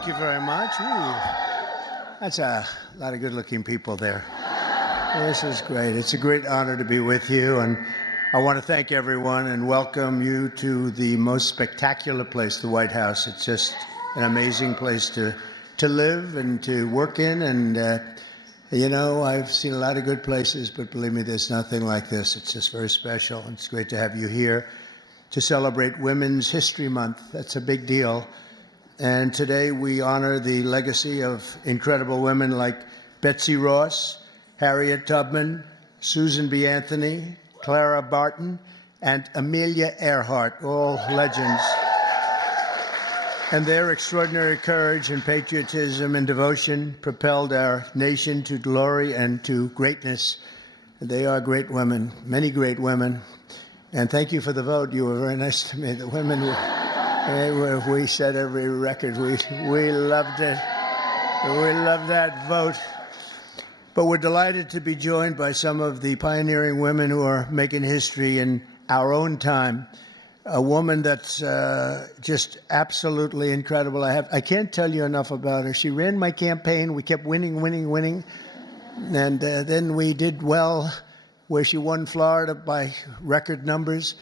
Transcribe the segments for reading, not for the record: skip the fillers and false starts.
Thank you very much. Ooh, that's a lot of good-looking people there. This is great. It's a great honor to be with you, and I want to thank everyone and welcome you to the most spectacular place, the White House. It's just an amazing place to live and to work in, and you know, I've seen a lot of good places, but believe me, there's nothing like this. It's just very special, and it's great to have you here to celebrate Women's History Month. That's a big deal. And today we honor the legacy of incredible women like Betsy Ross, Harriet Tubman, Susan B. Anthony, Clara Barton, and Amelia Earhart, all legends. And their extraordinary courage and patriotism and devotion propelled our nation to glory and to greatness. They are great women, many great women. And thank you for the vote. You were very nice to me. The women we set every record. We loved it. We loved that vote. But we're delighted to be joined by some of the pioneering women who are making history in our own time. A woman that's just absolutely incredible. I can't tell you enough about her. She ran my campaign. We kept winning. And then we did well, where she won Florida by record numbers.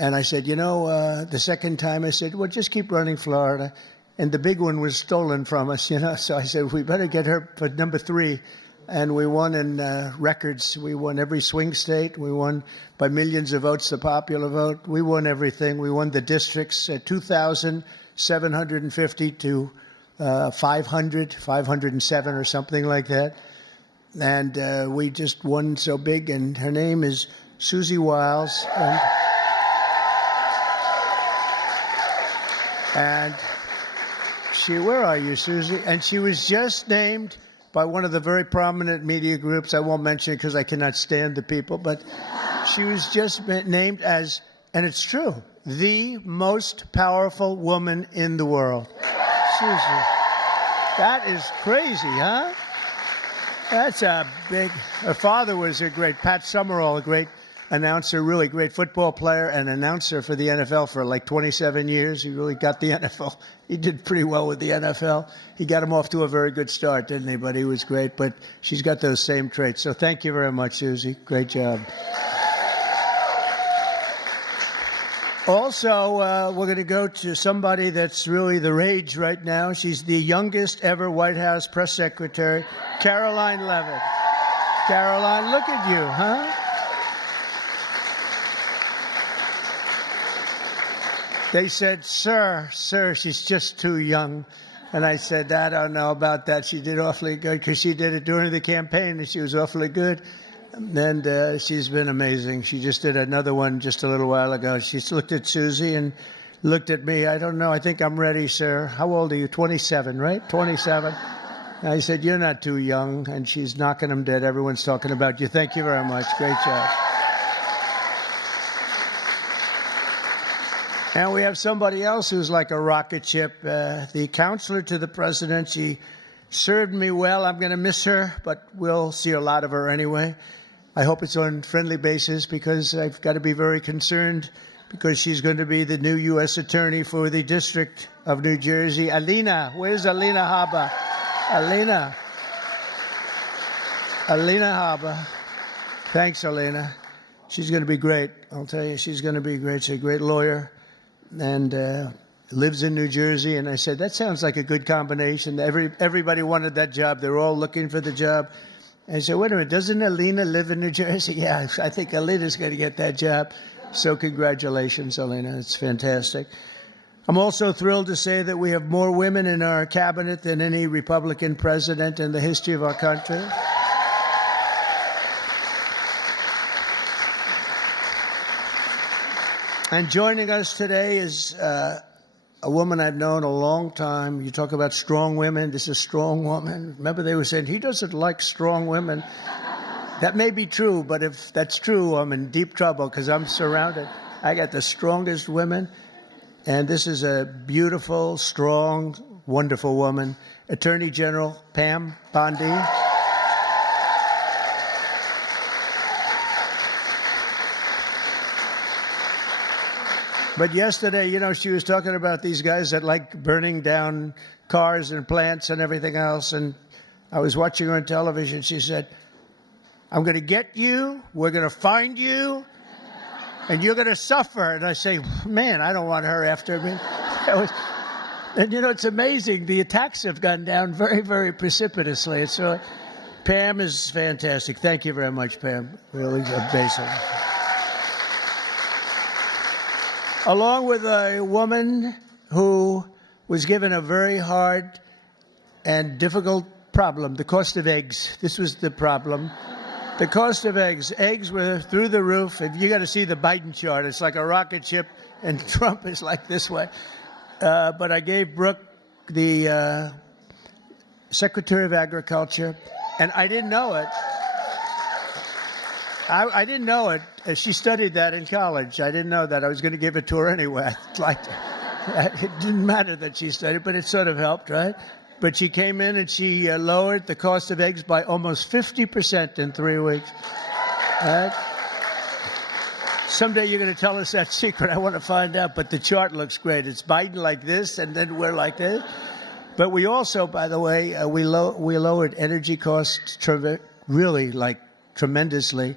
And I said, you know, the second time I said, well, just keep running Florida. And the big one was stolen from us, you know. So I said, we better get her for number 3. And we won in records. We won every swing state. We won by millions of votes, the popular vote. We won everything. We won the districts at 2,750 to 507 or something like that. And we just won so big. And her name is Susie Wiles. And she, where are you, Susie? And she was just named by one of the very prominent media groups. I won't mention it because I cannot stand the people, but she was just named as, and it's true, the most powerful woman in the world. Susie, that is crazy, huh? That's a big, her father was a great, Pat Summerall, a great announcer, really great football player and announcer for the NFL for like 27 years. He really got the NFL. He did pretty well with the NFL. He got him off to a very good start, didn't he? But he was great. But she's got those same traits. So thank you very much, Susie. Great job. Also, we're going to go to somebody that's really the rage right now. She's the youngest ever White House press secretary, Karoline Leavitt. Karoline, look at you, huh? They said, sir, she's just too young. And I said, I don't know about that. She did awfully good because she did it during the campaign and she was awfully good. And she's been amazing. She just did another one just a little while ago. She looked at Susie and looked at me. I don't know. I think I'm ready, sir. How old are you? 27, right? 27. And I said, you're not too young. And she's knocking them dead. Everyone's talking about you. Thank you very much. Great job. And we have somebody else who's like a rocket ship, the counselor to the president. She served me well. I'm going to miss her, but we'll see a lot of her anyway. I hope it's on friendly basis because I've got to be very concerned because she's going to be the new U.S. attorney for the District of New Jersey. Alina, where's Alina Habba? Alina Habba. Thanks, Alina. She's going to be great. I'll tell you, she's going to be great. She's a great lawyer. And lives in New Jersey. And I said, that sounds like a good combination. Everybody wanted that job. They're all looking for the job. And I said, wait a minute, doesn't Alina live in New Jersey? Yeah, I think Alina's going to get that job. So congratulations, Alina. It's fantastic. I'm also thrilled to say that we have more women in our cabinet than any Republican president in the history of our country. And joining us today is a woman I've known a long time. You talk about strong women. This is a strong woman. Remember, they were saying, he doesn't like strong women. That may be true, but if that's true, I'm in deep trouble because I'm surrounded. I got the strongest women. And this is a beautiful, strong, wonderful woman, Attorney General Pam Bondi. But yesterday, she was talking about these guys that like burning down cars and plants and everything else. And I was watching her on television. She said, I'm going to get you. We're going to find you. And you're going to suffer. And I say, man, I don't want her after me. And, it's amazing. The attacks have gone down very, very precipitously. It's Pam is fantastic. Thank you very much, Pam. Really amazing. Along with a woman who was given a very hard and difficult problem, the cost of eggs. This was the problem. The cost of eggs. Eggs were through the roof. If you got to see the Biden chart, it's like a rocket ship, and Trump is like this way. But I gave Brooke the Secretary of Agriculture, and I didn't know it. I didn't know it. She studied that in college. I didn't know that. I was going to give it to her anyway. It didn't matter that she studied, but it sort of helped, right? But she came in and she lowered the cost of eggs by almost 50% in 3 weeks. Right? Someday you're going to tell us that secret. I want to find out. But the chart looks great. It's Biden like this, and then we're like this. But we also, by the way, we lowered energy costs really tremendously.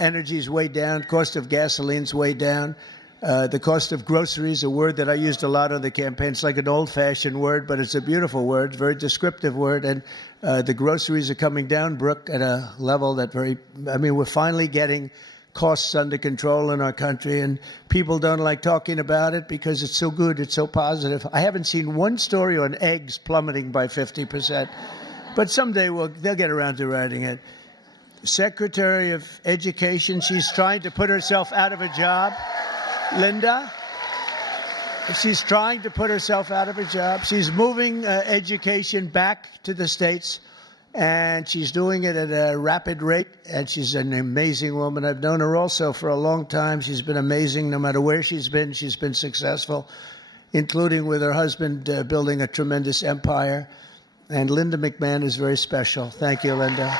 Energy's way down. Cost of gasoline's way down. The cost of groceries, a word that I used a lot on the campaign. It's like an old-fashioned word, but it's a beautiful word, very descriptive word. And the groceries are coming down, Brooke, at a level that we're finally getting costs under control in our country. And people don't like talking about it because it's so good, it's so positive. I haven't seen one story on eggs plummeting by 50%. But someday they'll get around to writing it. Secretary of Education, she's trying to put herself out of a job. Linda, she's trying to put herself out of a job. She's moving education back to the states, and she's doing it at a rapid rate, and she's an amazing woman. I've known her also for a long time. She's been amazing. No matter where she's been successful, including with her husband building a tremendous empire. And Linda McMahon is very special. Thank you, Linda.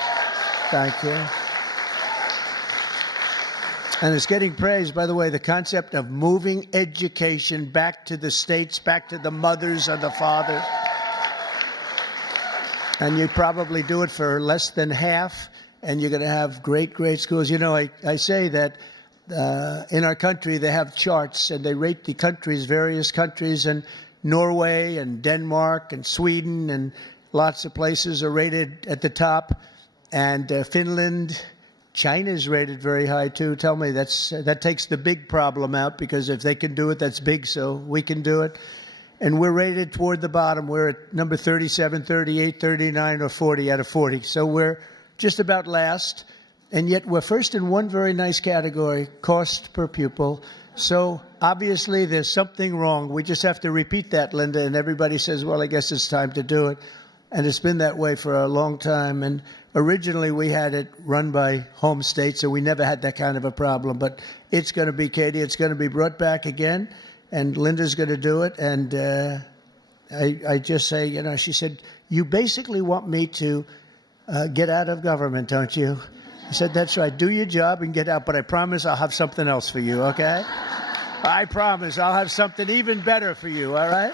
Thank you. And it's getting praised, by the way, the concept of moving education back to the states, back to the mothers and the fathers. And you probably do it for less than half, and you're going to have great, great schools. I say that in our country they have charts, and they rate the countries, various countries, and Norway and Denmark and Sweden and lots of places are rated at the top. And Finland, China's rated very high, too. Tell me, that takes the big problem out, because if they can do it, that's big, so we can do it. And we're rated toward the bottom. We're at number 37, 38, 39, or 40 out of 40. So we're just about last. And yet we're first in one very nice category, cost per pupil. So obviously there's something wrong. We just have to repeat that, Linda, and everybody says, well, I guess it's time to do it. And it's been that way for a long time. And originally we had it run by home states, so we never had that kind of a problem. But it's going to be, Katie, it's going to be brought back again. And Linda's going to do it. And I just say, she said, you basically want me to get out of government, don't you? I said, that's right. Do your job and get out. But I promise I'll have something else for you, okay? I promise I'll have something even better for you, all right?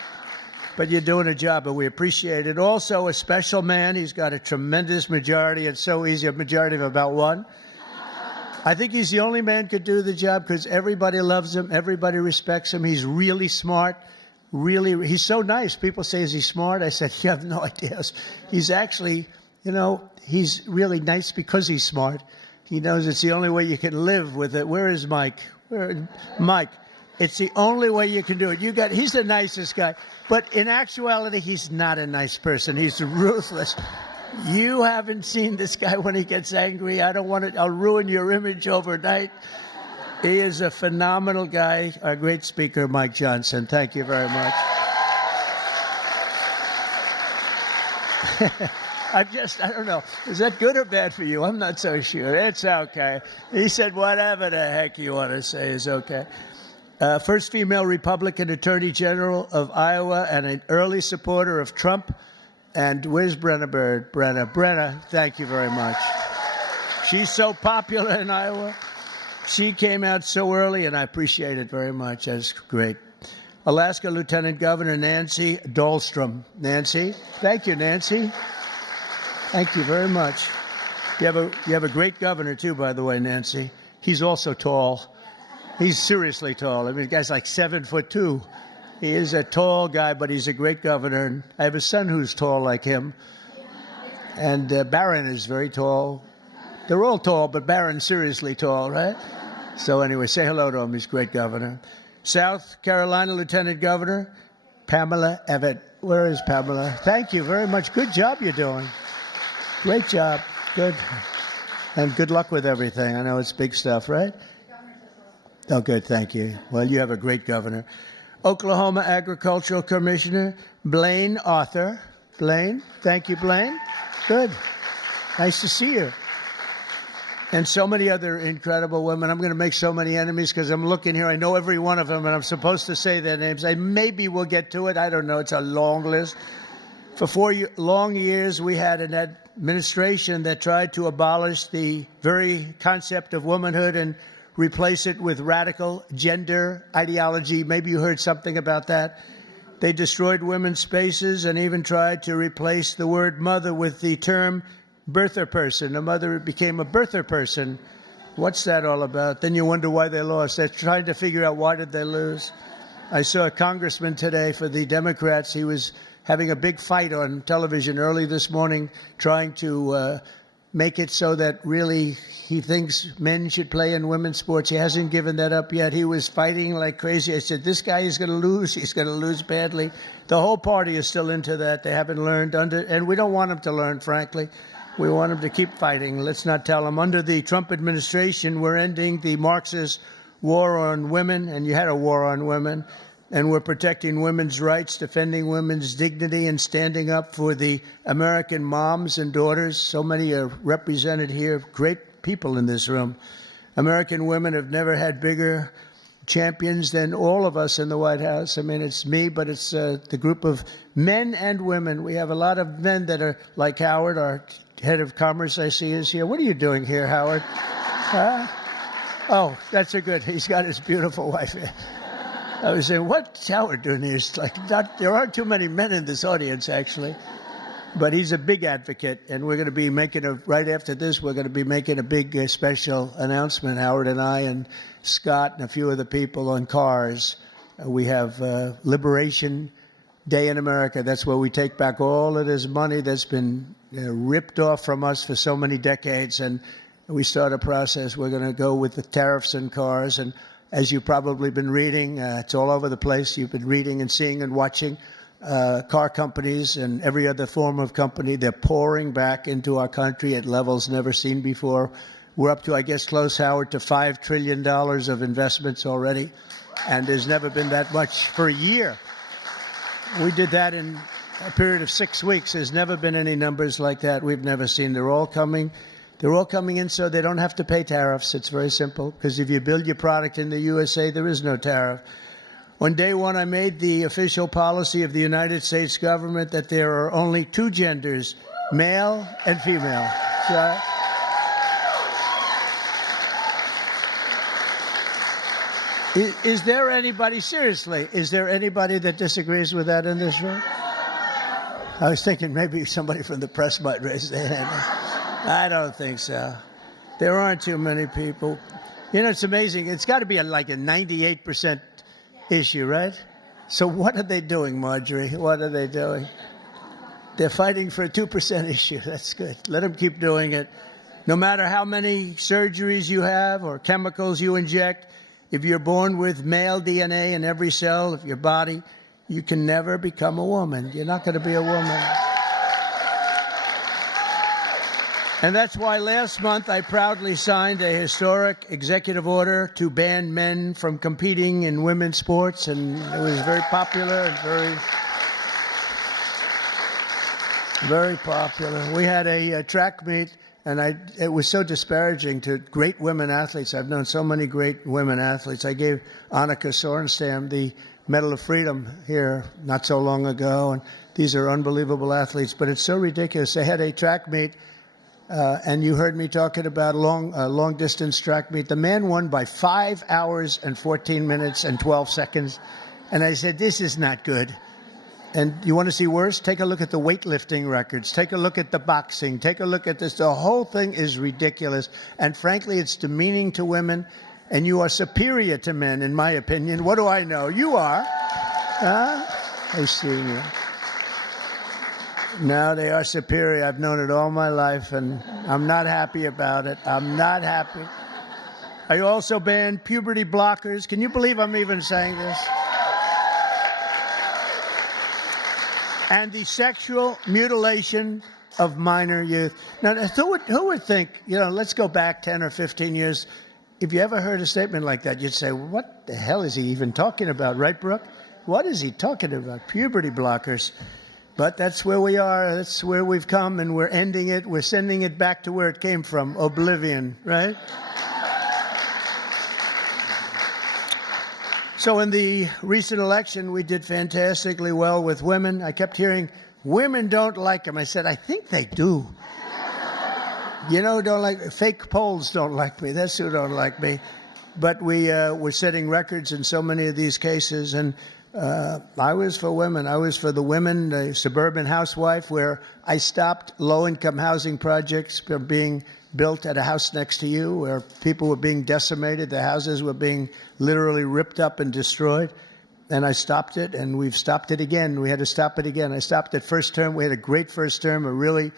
But you're doing a job, and we appreciate it. Also, a special man. He's got a tremendous majority. It's so easy, a majority of about one. I think he's the only man could do the job because everybody loves him. Everybody respects him. He's really smart. He's so nice. People say, is he smart? I said, you have no idea. He's actually, he's really nice because he's smart. He knows it's the only way you can live with it. Where is Mike? Mike. It's the only way you can do it. He's the nicest guy. But in actuality, he's not a nice person. He's ruthless. You haven't seen this guy when he gets angry. I'll ruin your image overnight. He is a phenomenal guy. Our great speaker, Mike Johnson. Thank you very much. I don't know. Is that good or bad for you? I'm not so sure. It's okay. He said whatever the heck you want to say is okay. First female Republican Attorney General of Iowa and an early supporter of Trump. And where's Brenna Bird? Brenna, thank you very much. She's so popular in Iowa. She came out so early, and I appreciate it very much. That's great. Alaska Lieutenant Governor Nancy Dahlstrom. Nancy, thank you, Nancy. Thank you very much. You have a great governor too, by the way, Nancy. He's also tall. He's seriously tall. I mean, the guy's like 7'2". He is a tall guy, but he's a great governor. And I have a son who's tall like him. And Barron is very tall. They're all tall, but Barron's seriously tall, right? So anyway, say hello to him. He's a great governor. South Carolina Lieutenant Governor Pamela Evette. Where is Pamela? Thank you very much. Good job you're doing. Great job. Good. And good luck with everything. I know it's big stuff, right? Oh, good. Thank you. Well, you have a great governor. Oklahoma Agricultural Commissioner Blaine Arthur. Blaine. Thank you, Blaine. Good. Nice to see you. And so many other incredible women. I'm going to make so many enemies because I'm looking here. I know every one of them, and I'm supposed to say their names. Maybe we'll get to it. I don't know. It's a long list. For 4 long years, we had an administration that tried to abolish the very concept of womanhood and replace it with radical gender ideology. Maybe you heard something about that. They destroyed women's spaces and even tried to replace the word mother with the term birther person. A mother became a birther person. What's that all about? Then you wonder why they lost. They're trying to figure out why did they lose. I saw a congressman today for the Democrats. He was having a big fight on television early this morning, trying to make it so that really he thinks men should play in women's sports. He hasn't given that up yet. He was fighting like crazy. I said, this guy is going to lose. He's going to lose badly. The whole party is still into that. They haven't learned and we don't want them to learn, frankly. We want them to keep fighting. Let's not tell them. Under the Trump administration, we're ending the Marxist war on women, and you had a war on women, and we're protecting women's rights, defending women's dignity, and standing up for the American moms and daughters. So many are represented here, great people in this room. American women have never had bigger champions than all of us in the White House. I mean, it's me, but it's the group of men and women. We have a lot of men that are like Howard, our head of commerce, I see is here. What are you doing here, Howard? Oh, that's a good. He's got his beautiful wife here. I was saying, what's Howard doing here? It's like there aren't too many men in this audience, actually. But he's a big advocate, and we're going to be making right after this, we're going to be making a big special announcement, Howard and I and Scott and a few other people on cars. We have Liberation Day in America. That's where we take back all of this money that's been ripped off from us for so many decades, and we start a process. We're going to go with the tariffs and cars, and as you've probably been reading, it's all over the place. You've been reading and seeing and watching car companies and every other form of company. They're pouring back into our country at levels never seen before. We're up to, I guess, close, Howard, to $5 trillion of investments already, and there's never been that much for a year. We did that in a period of 6 weeks. There's never been any numbers like that. We've never seen. They're all coming. They're all coming in so they don't have to pay tariffs. It's very simple, because if you build your product in the USA, there is no tariff. On day one, I made the official policy of the United States government that there are only two genders, male and female. So, is there anybody, seriously, is there anybody that disagrees with that in this room? I was thinking maybe somebody from the press might raise their hand. I don't think so. There aren't too many people. You know, it's amazing. It's got to be like a 98% issue, right? So what are they doing, Marjorie? What are they doing? They're fighting for a 2% issue. That's good. Let them keep doing it. No matter how many surgeries you have or chemicals you inject, if you're born with male DNA in every cell of your body, you can never become a woman. You're not going to be a woman. And that's why last month I proudly signed a historic executive order to ban men from competing in women's sports, and it was very popular and very popular. We had a track meet, and it was so disparaging to great women athletes. I've known so many great women athletes. I gave Annika Sorenstam the Medal of Freedom here not so long ago, and these are unbelievable athletes, but it's so ridiculous. They had a track meet, And you heard me talking about long distance track meet. The man won by 5 hours and 14 minutes and 12 seconds. And I said, this is not good. And you want to see worse? Take a look at the weightlifting records. Take a look at the boxing. Take a look at this. The whole thing is ridiculous. And frankly, it's demeaning to women. And you are superior to men, in my opinion. What do I know? You are. I see you. No, they are superior. I've known it all my life, and I'm not happy about it. I'm not happy. I also banned puberty blockers. Can you believe I'm even saying this? And the sexual mutilation of minor youth. Now, who would think, let's go back 10 or 15 years. If you ever heard a statement like that, you'd say, what the hell is he even talking about, right, Brooke? What is he talking about? Puberty blockers. But that's where we are. That's where we've come, and we're ending it. We're sending it back to where it came from, oblivion, right? So in the recent election, we did fantastically well with women. I kept hearing, women don't like them. I said, I think they do. Don't like fake polls don't like me. That's who don't like me. But we're setting records in so many of these cases. And I was for women. I was for the women, the suburban housewife, where I stopped low-income housing projects from being built at a house next to you, where people were being decimated. The houses were being literally ripped up and destroyed. And I stopped it, and we've stopped it again. We had to stop it again. I stopped it first term. We had a great first term, a really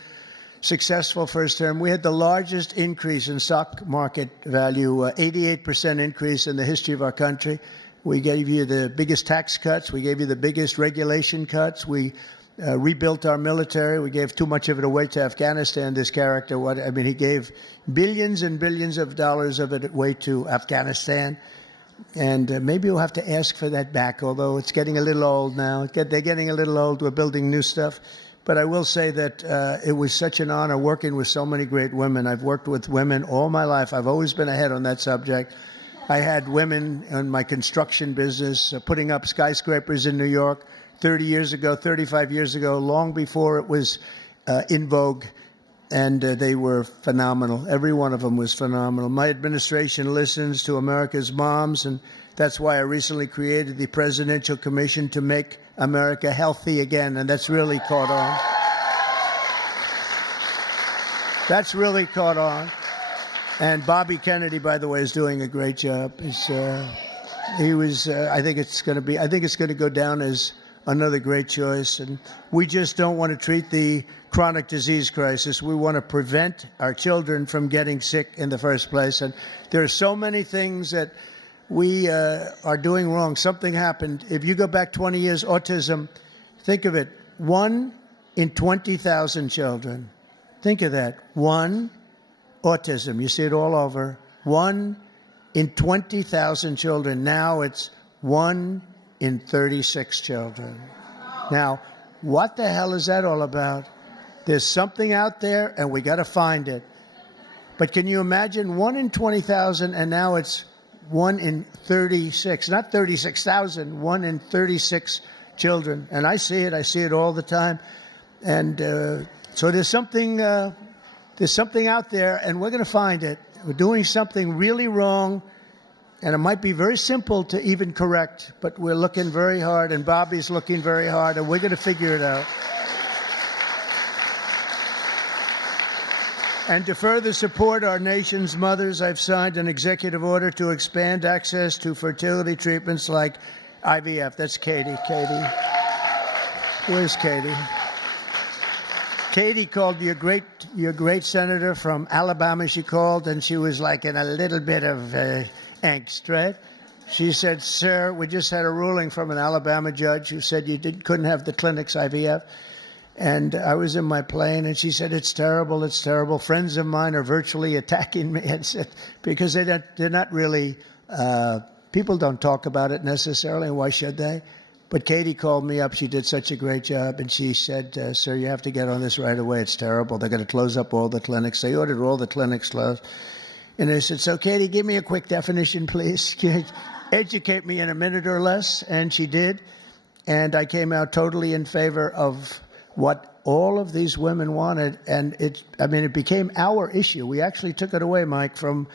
successful first term. We had the largest increase in stock market value, 88% increase in the history of our country. We gave you the biggest tax cuts. We gave you the biggest regulation cuts. We rebuilt our military. We gave too much of it away to Afghanistan, this character. He gave billions and billions of dollars of it away to Afghanistan. And maybe we'll have to ask for that back, although it's getting a little old now. They're getting a little old. We're building new stuff. But I will say that it was such an honor working with so many great women. I've worked with women all my life. I've always been ahead on that subject. I had women in my construction business putting up skyscrapers in New York 30 years ago, 35 years ago, long before it was in vogue. And they were phenomenal. Every one of them was phenomenal. My administration listens to America's moms, and that's why I recently created the Presidential Commission to make America healthy again, and that's really caught on. That's really caught on. And Bobby Kennedy, by the way, is doing a great job. I think it's going to go down as another great choice. And we just don't want to treat the chronic disease crisis. We want to prevent our children from getting sick in the first place. And there are so many things that we are doing wrong. Something happened. If you go back 20 years, autism, think of it, 1 in 20,000 children. Think of that. 1, autism. You see it all over. 1 in 20,000 children. Now it's 1 in 36 children. Now, what the hell is that all about? There's something out there, and we got to find it. But can you imagine 1 in 20,000, and now it's 1 in 36, not 36,000, 1 in 36 children. And I see it all the time. And so there's something out there, and we're going to find it. We're doing something really wrong, and it might be very simple to even correct, but we're looking very hard, and Bobby's looking very hard, and we're going to figure it out. And to further support our nation's mothers, I've signed an executive order to expand access to fertility treatments like IVF. That's Katie. Where's Katie? Katie called your great senator from Alabama. She called, and she was like in a little bit of angst, right? She said, sir, we just had a ruling from an Alabama judge who said you couldn't have the clinics IVF. And I was in my plane, and she said, it's terrible, it's terrible. Friends of mine are virtually attacking me, and said, because they're not really, people don't talk about it necessarily, and why should they? But Katie called me up. She did such a great job, and she said, sir, you have to get on this right away. It's terrible. They're going to close up all the clinics. They ordered all the clinics closed. And I said, so Katie, give me a quick definition, please. Educate me in a minute or less. And she did. And I came out totally in favor of what all of these women wanted. And it became our issue. We actually took it away, Mike, from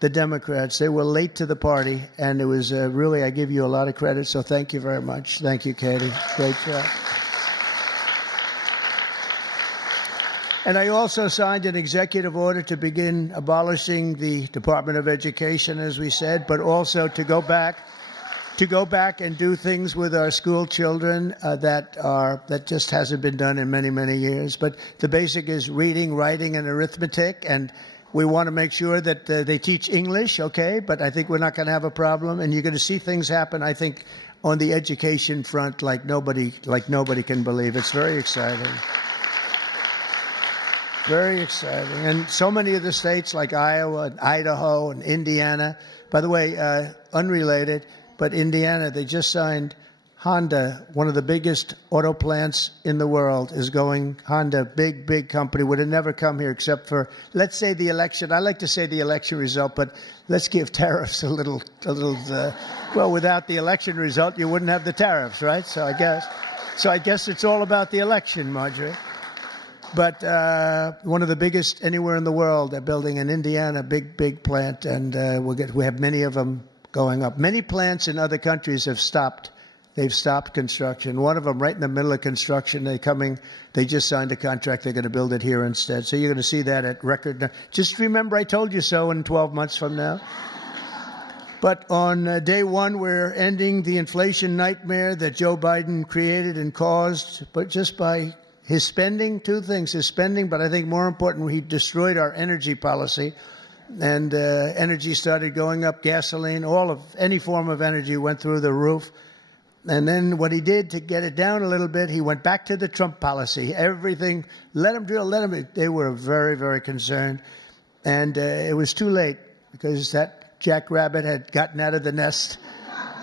the Democrats. They were late to the party, and it was really, I give you a lot of credit, so thank you very much. Thank you, Katie. Great job. And I also signed an executive order to begin abolishing the Department of Education, as we said, but also to go back and do things with our school children that just hasn't been done in many, many years. But the basic is reading, writing, and arithmetic, and we want to make sure that they teach English, okay? But I think we're not going to have a problem, and you're going to see things happen, I think, on the education front like nobody can believe. It's very exciting. Very exciting. And so many of the states like Iowa and Idaho and Indiana, by the way, unrelated, but Indiana, they just signed Honda, one of the biggest auto plants in the world, is going. Honda, big company, would have never come here except for, let's say, the election. I like to say the election result, but let's give tariffs a little. Well, without the election result, you wouldn't have the tariffs, right? So I guess it's all about the election, Marjorie. But one of the biggest anywhere in the world. They're building in Indiana, big plant, and we have many of them going up. Many plants in other countries have stopped. They've stopped construction. One of them, right in the middle of construction, they just signed a contract. They're going to build it here instead. So you're going to see that at record. Just remember, I told you so in 12 months from now. But on day one, we're ending the inflation nightmare that Joe Biden created and caused, but just by his spending. Two things, his spending, but I think more important, he destroyed our energy policy. And energy started going up, gasoline, any form of energy went through the roof. And then what he did to get it down a little bit, he went back to the Trump policy. Everything, let him drill, let him. They were very, very concerned. And it was too late because that jackrabbit had gotten out of the nest.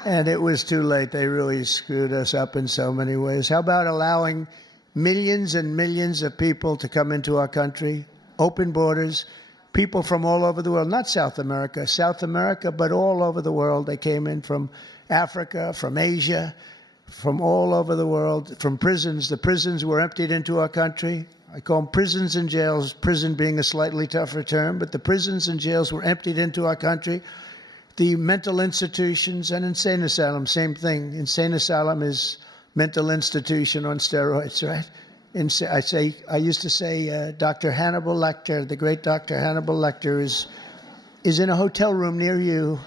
And it was too late. They really screwed us up in so many ways. How about allowing millions and millions of people to come into our country, open borders, people from all over the world, not South America, but all over the world. They came in from Africa, from Asia, from all over the world, from prisons. The prisons were emptied into our country. I call them prisons and jails, prison being a slightly tougher term, but the prisons and jails were emptied into our country. The mental institutions and insane asylum, same thing. Insane asylum is mental institution on steroids, right? I used to say Dr. Hannibal Lecter, the great Dr. Hannibal Lecter is in a hotel room near you.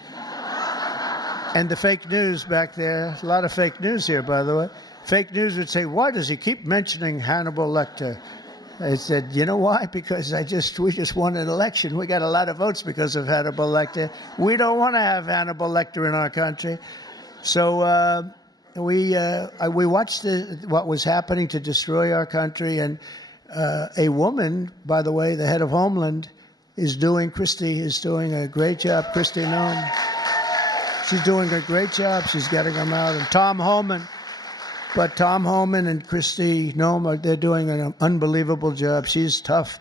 And the fake news back there, a lot of fake news here, by the way. Fake news would say, why does he keep mentioning Hannibal Lecter? I said, you know why? Because we just won an election. We got a lot of votes because of Hannibal Lecter. We don't want to have Hannibal Lecter in our country. So we watched what was happening to destroy our country. And a woman, by the way, the head of Homeland, Christie is doing a great job. Kristi Noem. She's doing a great job. She's getting them out. And Tom Homan and Kristi Noem, they're doing an unbelievable job. She's tough.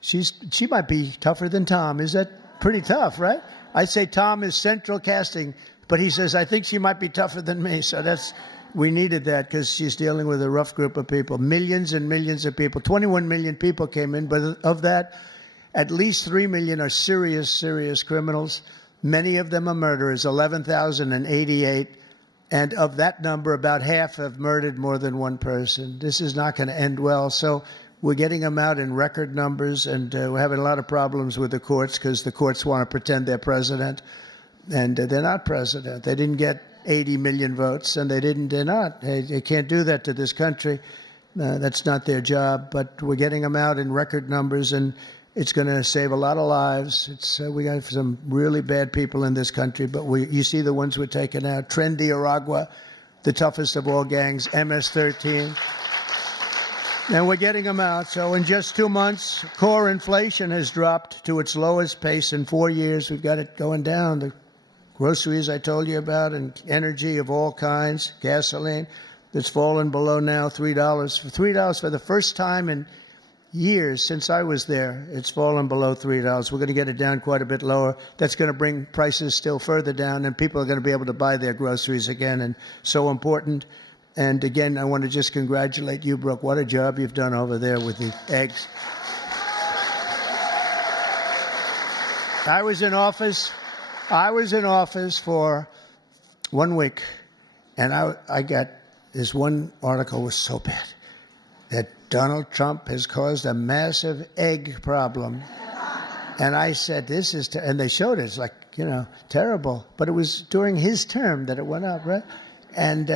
She might be tougher than Tom. Is that pretty tough, right? I'd say Tom is central casting, but he says, I think she might be tougher than me. So we needed that because she's dealing with a rough group of people. Millions and millions of people. 21 million people came in, but of that, at least 3 million are serious criminals. Many of them are murderers, 11,088. And of that number, about half have murdered more than one person. This is not going to end well. So we're getting them out in record numbers, and we're having a lot of problems with the courts because the courts want to pretend they're president. And they're not president. They didn't get 80 million votes, and they're not. They can't do that to this country. That's not their job. But we're getting them out in record numbers, and it's going to save a lot of lives. We got some really bad people in this country, but you see the ones we're taking out. Tren de Aragua, the toughest of all gangs, MS-13. And we're getting them out. So in just 2 months, core inflation has dropped to its lowest pace in 4 years. We've got it going down. The groceries I told you about, and energy of all kinds, gasoline, that's fallen below now $3. For $3 for the first time in years since I was there, it's fallen below $3. We're going to get it down quite a bit lower. That's going to bring prices still further down, and people are going to be able to buy their groceries again, and so important. And again, I want to just congratulate you, Brooke. What a job you've done over there with the eggs. I was in office for 1 week, and I got this one article was so bad that Donald Trump has caused a massive egg problem. And I said, this is, and they showed it. It's like, terrible. But it was during his term that it went up, right? And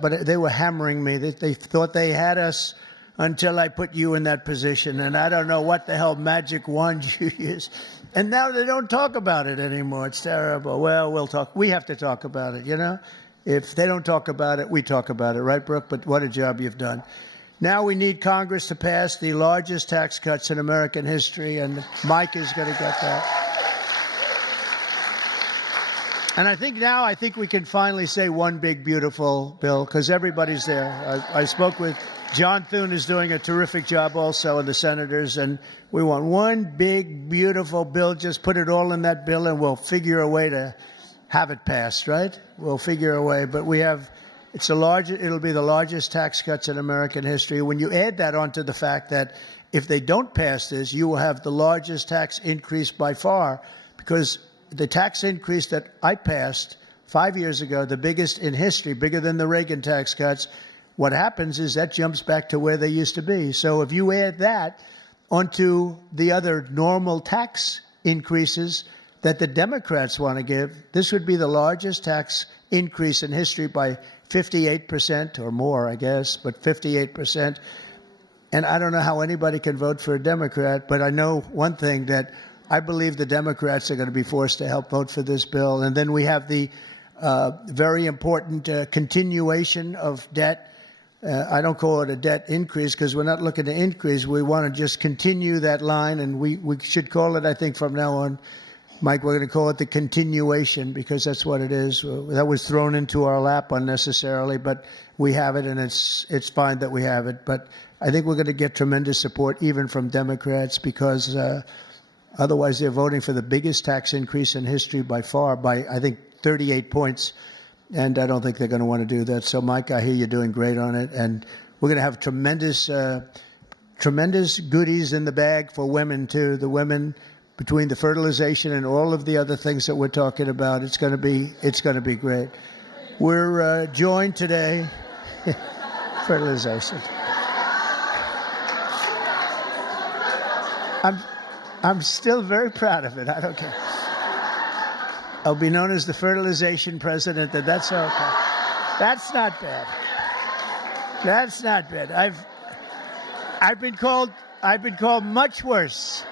but they were hammering me. They thought they had us until I put you in that position. And I don't know what the hell magic wand you use. And now they don't talk about it anymore. It's terrible. Well, we'll talk. We have to talk about it, If they don't talk about it, we talk about it. Right, Brooke? But what a job you've done. Now we need Congress to pass the largest tax cuts in American history, and Mike is going to get that. And I think we can finally say one big, beautiful bill, because everybody's there. I spoke with John Thune, who's doing a terrific job also, and the senators, and we want one big, beautiful bill. Just put it all in that bill, and we'll figure a way to have it passed, right? We'll figure a way. But it'll be the largest tax cuts in American history. When you add that onto the fact that if they don't pass this, you will have the largest tax increase by far, because the tax increase that I passed 5 years ago, the biggest in history, bigger than the Reagan tax cuts, what happens is that jumps back to where they used to be. So if you add that onto the other normal tax increases that the Democrats want to give, this would be the largest tax increase in history by 58% or more, I guess, but 58%. And I don't know how anybody can vote for a Democrat, but I know one thing, that I believe the Democrats are going to be forced to help vote for this bill. And then we have the very important continuation of debt. I don't call it a debt increase, because we're not looking to increase. We want to just continue that line, and we should call it, I think, from now on, Mike, we're going to call it the continuation, because that's what it is. That was thrown into our lap unnecessarily, but we have it, and it's fine that we have it. But I think we're going to get tremendous support even from Democrats, because otherwise they're voting for the biggest tax increase in history by far, by, I think, 38 points. And I don't think they're going to want to do that. So, Mike, I hear you're doing great on it. And we're going to have tremendous goodies in the bag for women, too. The women, between the fertilization and all of the other things that we're talking about, it's going to be great. We're joined today, fertilization. I'm still very proud of it. I don't care. I'll be known as the fertilization president. That's okay. That's not bad. That's not bad. I've been called much worse.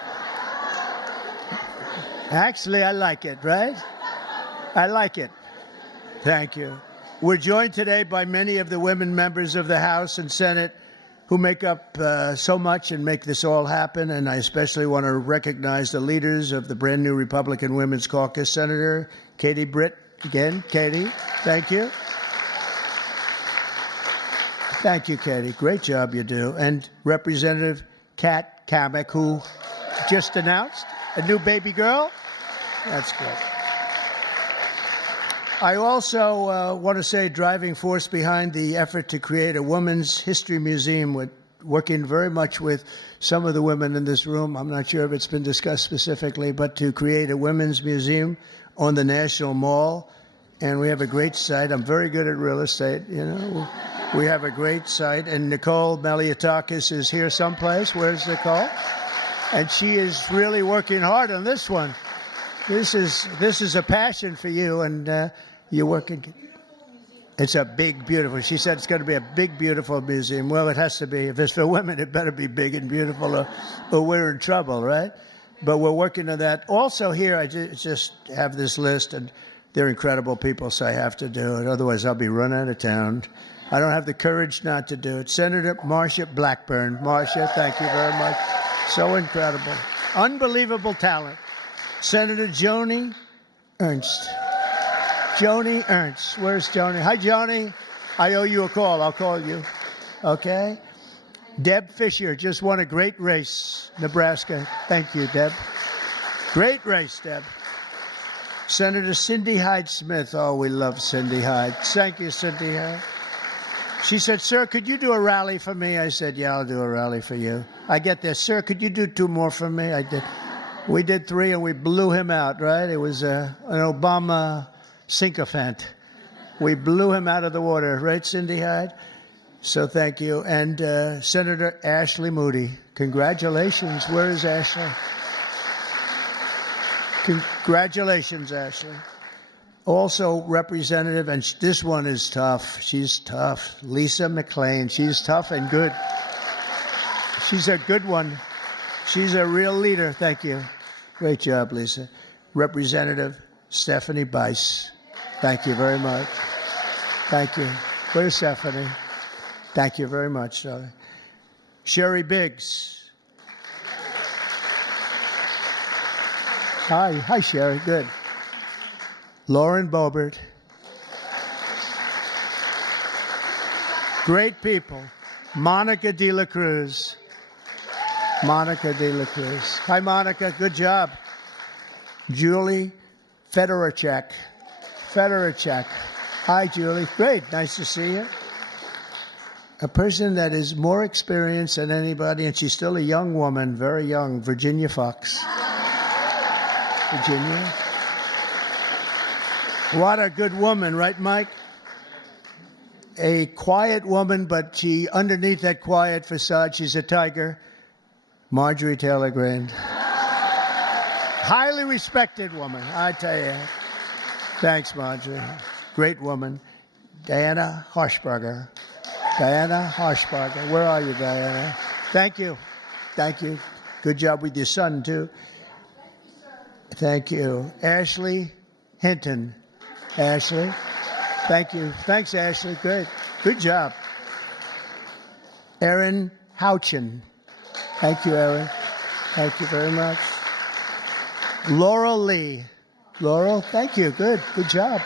Actually, I like it, right? I like it. Thank you. We're joined today by many of the women members of the House and Senate who make up so much and make this all happen. And I especially want to recognize the leaders of the brand new Republican Women's Caucus. Senator Katie Britt, again, Katie, thank you. Thank you, Katie. Great job you do. And Representative Kat Cammack, who just announced a new baby girl. That's good. I also want to say driving force behind the effort to create a women's history museum, with working very much with some of the women in this room. I'm not sure if it's been discussed specifically, but to create a women's museum on the National Mall. And we have a great site. I'm very good at real estate, We have a great site. And Nicole Malliotakis is here someplace. Where's Nicole? And she is really working hard on this one. This is a passion for you, and you're working. It's a big, beautiful. She said it's going to be a big, beautiful museum. Well, it has to be. If it's for women, it better be big and beautiful, or we're in trouble, right? But we're working on that. Also here, I just have this list, and they're incredible people, so I have to do it. Otherwise, I'll be run out of town. I don't have the courage not to do it. Senator Marsha Blackburn. Marsha, thank you very much. So incredible. Unbelievable talent. Senator Joni Ernst. Joni Ernst. Where's Joni? Hi, Joni. I owe you a call. I'll call you. Okay? Deb Fisher just won a great race, Nebraska. Thank you, Deb. Great race, Deb. Senator Cindy Hyde Smith. Oh, we love Cindy Hyde. Thank you, Cindy Hyde. She said, sir, could you do a rally for me? I said, yeah, I'll do a rally for you. I get there, sir, could you do 2 more for me? I did. We did 3 and we blew him out, right? It was an Obama sycophant. We blew him out of the water, right, Cindy Hyde? So thank you. And Senator Ashley Moody, congratulations. Where is Ashley? Congratulations, Ashley. Also, Representative, and this one is tough. She's tough. Lisa McClain. She's tough and good. She's a good one. She's a real leader. Thank you. Great job, Lisa. Representative Stephanie Bice. Thank you very much. Thank you. Where's Stephanie? Thank you very much, darling. Sherry Biggs. Hi, Sherry. Good. Lauren Boebert. Great people. Monica De La Cruz. Monica De La Cruz. Hi, Monica. Good job. Julie Fedorchak. Hi, Julie. Great. Nice to see you. A person that is more experienced than anybody, and she's still a young woman, very young, Virginia Fox. Virginia. What a good woman, right, Mike? A quiet woman, but underneath that quiet facade, she's a tiger. Marjorie Taylor Greene. Highly respected woman, I tell you. Thanks, Marjorie. Great woman. Diana Harshbarger. Where are you, Diana? Thank you. Good job with your son, too. Thank you. Ashley Hinton. Ashley. Thank you. Thanks, Ashley. Great. Good job. Erin Houchin. Thank you, Erin. Thank you very much. Laurel Lee. Laurel, thank you. Good job.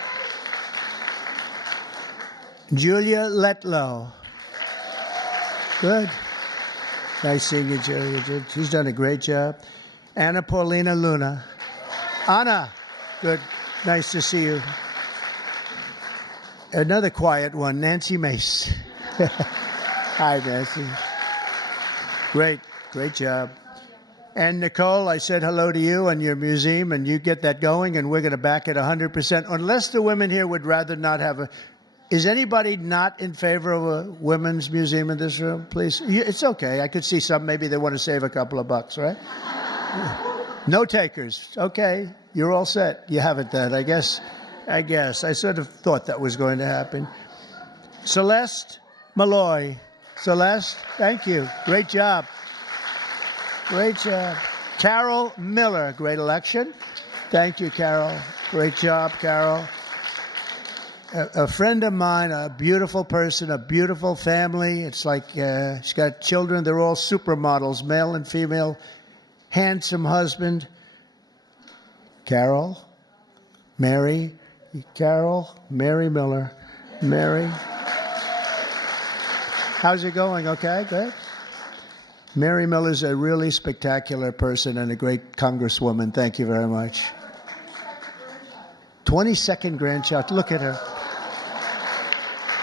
Julia Letlow. Good. Nice seeing you, Julia. She's done a great job. Anna Paulina Luna. Anna. Good. Nice to see you. Another quiet one, Nancy Mace. Hi, Nancy. Great job. And Nicole, I said hello to you and your museum, and you get that going, and we're going to back it 100%. Unless the women here would rather not have a... Is anybody not in favor of a women's museum in this room, please? It's okay. I could see some. Maybe they want to save a couple of bucks, right? No takers. Okay. You're all set. You have it then, I guess. I sort of thought that was going to happen. Celeste Malloy. Celeste, thank you. Great job. Carol Miller. Great election. Thank you, Carol. Great job, Carol. A friend of mine, a beautiful person, a beautiful family. It's like she's got children. They're all supermodels, male and female. Handsome husband. Mary Miller. Mary. How's it going? Okay, good. Mary Miller's a really spectacular person and a great congresswoman. Thank you very much. 22nd grandchild. Look at her.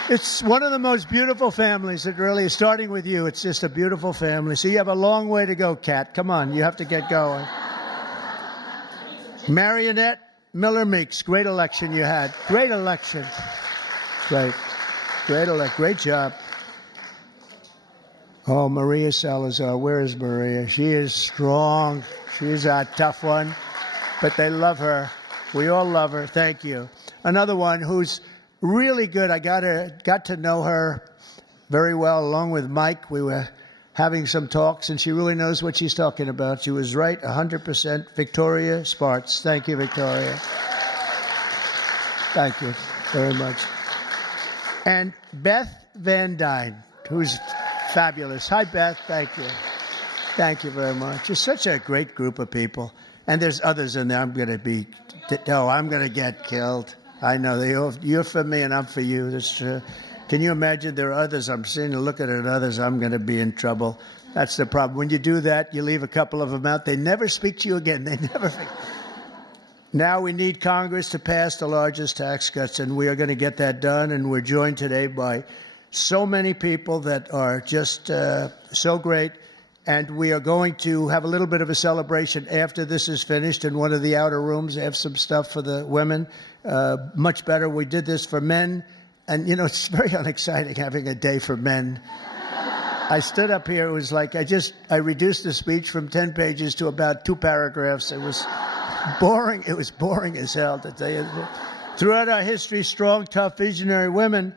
It's one of the most beautiful families. It really is. Starting with you, it's just a beautiful family. So you have a long way to go, Kat. Come on, you have to get going. Marionette Miller Meeks. Great election you had. Great election. Great job. Oh, Maria Salazar. Where is Maria? She is strong. She's a tough one. But they love her. We all love her. Thank you. Another one who's really good. I got to know her very well along with Mike. We were having some talks, and she really knows what she's talking about. She was right 100%. Victoria Spartz. Thank you, Victoria. Thank you very much. And Beth Van Dyne, who's fabulous. Hi, Beth. Thank you. Thank you very much. You're such a great group of people. And there's others in there. I'm going to get killed. I know. You're for me and I'm for you. That's true. Can you imagine there are others? I'm sitting and looking at others. I'm going to be in trouble. That's the problem. When you do that, you leave a couple of them out. They never speak to you again. They never. Now we need Congress to pass the largest tax cuts, and we are going to get that done. And we're joined today by so many people that are just so great. And we are going to have a little bit of a celebration after this is finished in one of the outer rooms. They have some stuff for the women. Much better. We did this for men. And, it's very unexciting having a day for men. I stood up here. It was like I reduced the speech from 10 pages to about 2 paragraphs. It was boring. It was boring as hell to tell you. Throughout our history, strong, tough, visionary women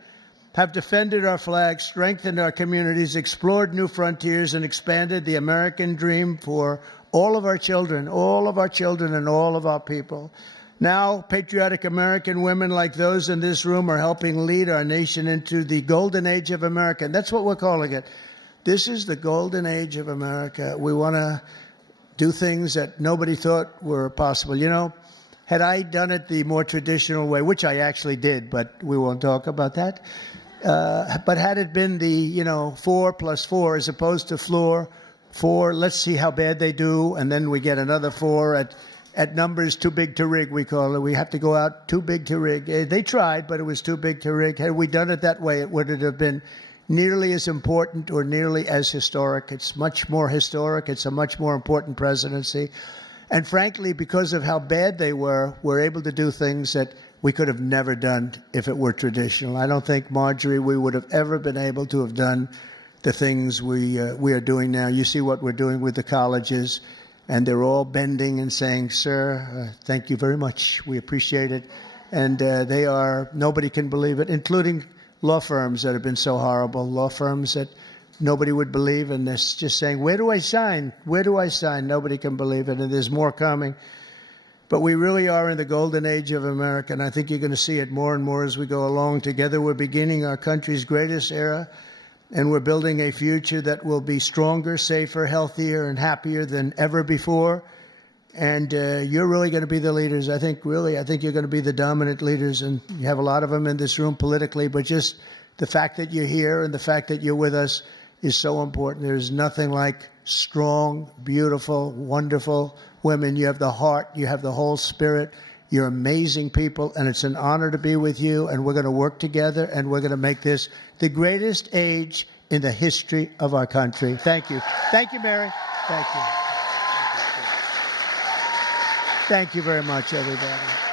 have defended our flag, strengthened our communities, explored new frontiers, and expanded the American dream for all of our children and all of our people. Now, patriotic American women like those in this room are helping lead our nation into the golden age of America. And that's what we're calling it. This is the golden age of America. We want to do things that nobody thought were possible. Had I done it the more traditional way, which I actually did, but we won't talk about that. But had it been the, 4 + 4 as opposed to floor 4, let's see how bad they do, and then we get another 4 at numbers too big to rig, we call it. We have to go out too big to rig. They tried, but it was too big to rig. Had we done it that way, it wouldn't have been nearly as important or nearly as historic. It's much more historic. It's a much more important presidency. And frankly, because of how bad they were, we're able to do things that we could have never done if it were traditional. I don't think, Marjorie, we would have ever been able to have done the things we are doing now. You see what we're doing with the colleges, and they're all bending and saying, sir, thank you very much. We appreciate it. And nobody can believe it, including law firms that have been so horrible, law firms that nobody would believe, and they're just saying, where do I sign? Where do I sign? Nobody can believe it, and there's more coming. But we really are in the golden age of America, and I think you're going to see it more and more as we go along. Together, we're beginning our country's greatest era, and we're building a future that will be stronger, safer, healthier, and happier than ever before. And you're really going to be the leaders. I think you're going to be the dominant leaders, and you have a lot of them in this room politically, but just the fact that you're here and the fact that you're with us is so important. There's nothing like strong, beautiful, wonderful women. You have the heart. You have the whole spirit. You're amazing people, and it's an honor to be with you, and we're going to work together, and we're going to make this the greatest age in the history of our country. Thank you. Thank you, Mary. Thank you. Thank you very much, everybody.